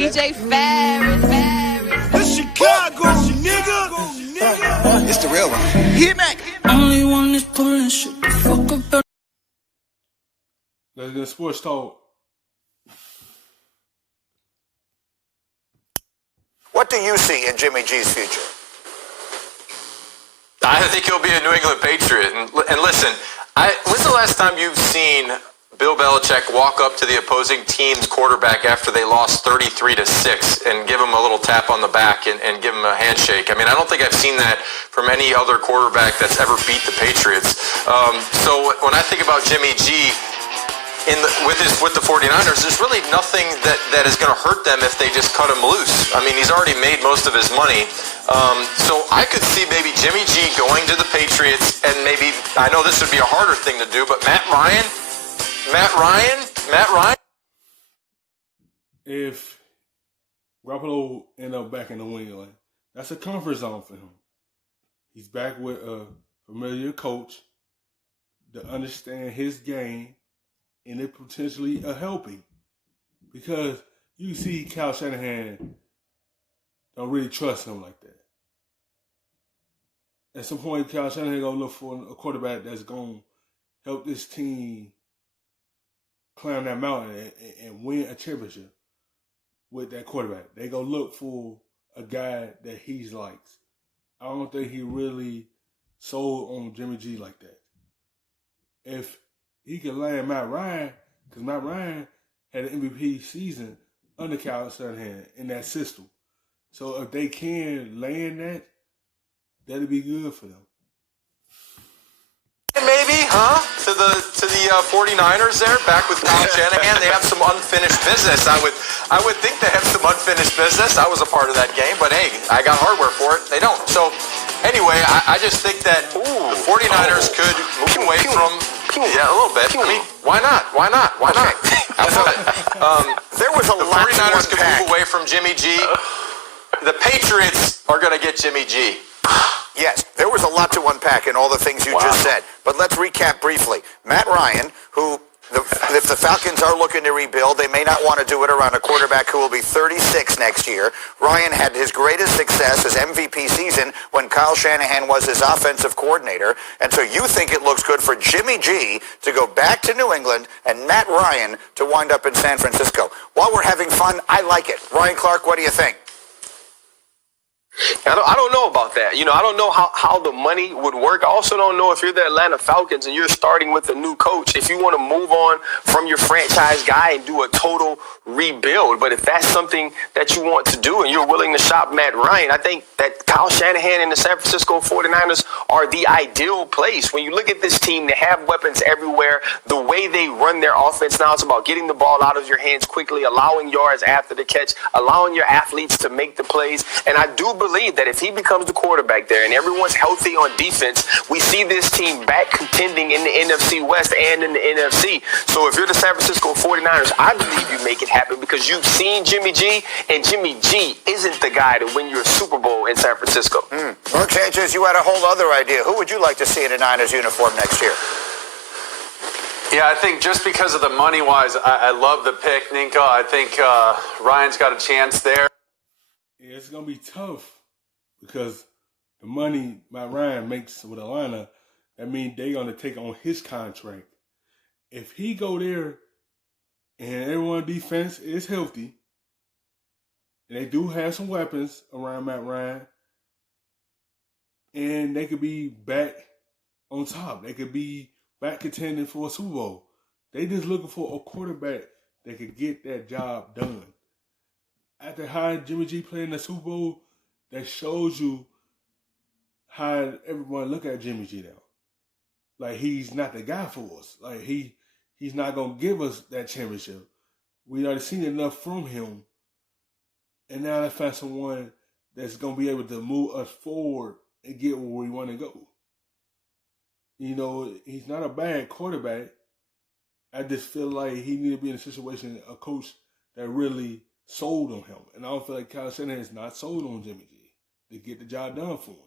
DJ Ferris. The Chicago, nigga. It's the real one. Hit me. Only one is pulling shit the fuck up. Let's get sports talk. What do you see in Jimmy G's future? I think he'll be a New England Patriot. And listen, when's the last time you've seen Bill Belichick walk up to the opposing team's quarterback after they lost 33-6 and give him a little tap on the back and give him a handshake? I mean, I don't think I've seen that from any other quarterback that's ever beat the Patriots. So when I think about Jimmy G with the 49ers, there's really nothing that is going to hurt them if they just cut him loose. I mean, he's already made most of his money. So I could see maybe Jimmy G going to the Patriots, and maybe, I know this would be a harder thing to do, but Matt Ryan. If Garoppolo end up back in New England, that's a comfort zone for him. He's back with a familiar coach to understand his game, and it potentially help him. Because you see Kyle Shanahan don't really trust him like that. At some point, Kyle Shanahan going to look for a quarterback that's going to help this team climb that mountain and win a championship with that quarterback. They go look for a guy that he likes. I don't think he really sold on Jimmy G like that. If he could land Matt Ryan, because Matt Ryan had an MVP season under Kyle Shanahan in that system. So if they can land that, that'd be good for them. Maybe, huh? To the 49ers there, back with Kyle Shanahan. They have some unfinished business. I would think they have some unfinished business. I was a part of that game, but hey, I got hardware for it. They don't. So anyway, I just think that the 49ers could move away from, yeah, a little bit. I mean, why not? Why not? Have fun. There was a lot to 49ers could unpack. move away from Jimmy G. The Patriots are going to get Jimmy G. Yes, there was a lot to unpack in all the things you just said. But let's recap briefly. Matt Ryan, who, if the Falcons are looking to rebuild, they may not want to do it around a quarterback who will be 36 next year. Ryan had his greatest success, his MVP season, when Kyle Shanahan was his offensive coordinator. And so you think it looks good for Jimmy G to go back to New England and Matt Ryan to wind up in San Francisco. While we're having fun, I like it. Ryan Clark, what do you think? I don't know about that. I don't know how the money would work. I also don't know if you're the Atlanta Falcons and you're starting with a new coach, if you want to move on from your franchise guy and do a total rebuild. But if that's something that you want to do and you're willing to shop Matt Ryan, I think that Kyle Shanahan and the San Francisco 49ers are the ideal place. When you look at this team, they have weapons everywhere. The way they run their offense now, it's about getting the ball out of your hands quickly, allowing yards after the catch, allowing your athletes to make the plays. And I do believe that if he becomes the quarterback there and everyone's healthy on defense, we see this team back contending in the NFC West and in the NFC. So if you're the San Francisco 49ers, I believe you make it happen because you've seen Jimmy G, and Jimmy G isn't the guy to win your Super Bowl in San Francisco. Mark Sanchez, you had a whole other idea. Who would you like to see in a Niners uniform next year? Yeah, I think just because of the money-wise, I love the pick, Ninka. I think Ryan's got a chance there. Yeah, it's going to be tough because the money Matt Ryan makes with Atlanta, that means they're going to take on his contract. If he go there and everyone defense is healthy, and they do have some weapons around Matt Ryan, and they could be back on top. They could be back contending for a Super Bowl. They just looking for a quarterback that could get that job done. After how Jimmy G played in the Super Bowl, that shows you how everyone look at Jimmy G now. Like, he's not the guy for us. Like, he's not going to give us that championship. We already seen enough from him. And now I find someone that's going to be able to move us forward and get where we want to go. He's not a bad quarterback. I just feel like he need to be in a situation, a coach that really sold on him. And I don't feel like Kyle Shanahan is not sold on Jimmy G to get the job done for him.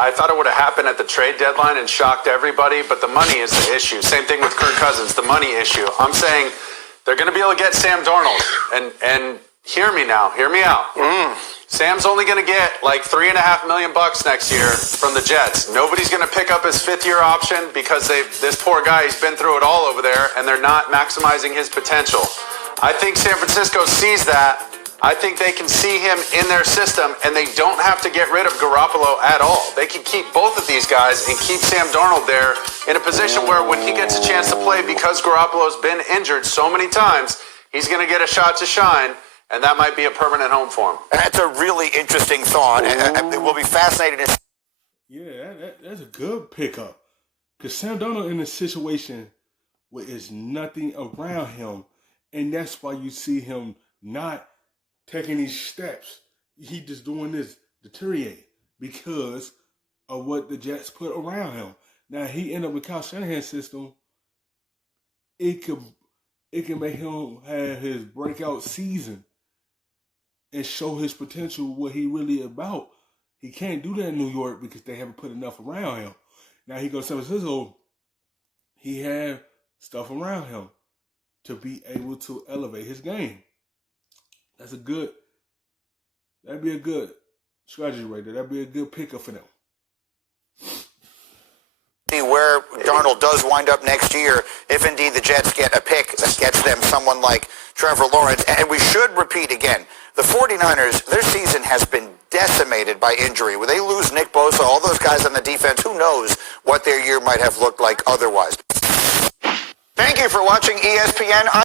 I thought it would have happened at the trade deadline and shocked everybody, but the money is the issue. Same thing with Kirk Cousins, the money issue. I'm saying They're going to be able to get Sam Darnold. And hear me now. Hear me out. Sam's only going to get like $3.5 million next year from the Jets. Nobody's going to pick up his fifth-year option because this poor guy, he's been through it all over there, and they're not maximizing his potential. I think San Francisco sees that. I think they can see him in their system, and they don't have to get rid of Garoppolo at all. They can keep both of these guys and keep Sam Darnold there in a position where when he gets a chance to play, because Garoppolo's been injured so many times, he's going to get a shot to shine, and that might be a permanent home for him. That's a really interesting thought. It will be fascinating to. Yeah, that's a good pickup. Because Sam Darnold in a situation where there's nothing around him, and that's why you see him not taking these steps. He just doing this deteriorate because of what the Jets put around him. Now he ended up with Kyle Shanahan's system. It can make him have his breakout season and show his potential, what he really about. He can't do that in New York because they haven't put enough around him. Now he goes to San Francisco. He have stuff around him to be able to elevate his game. That'd be a good strategy right there. That'd be a good pickup for them. Where Darnold does wind up next year, if indeed the Jets get a pick that gets them someone like Trevor Lawrence. And we should repeat again, the 49ers, their season has been decimated by injury. When they lose Nick Bosa, all those guys on the defense, who knows what their year might have looked like otherwise. Thank you for watching ESPN.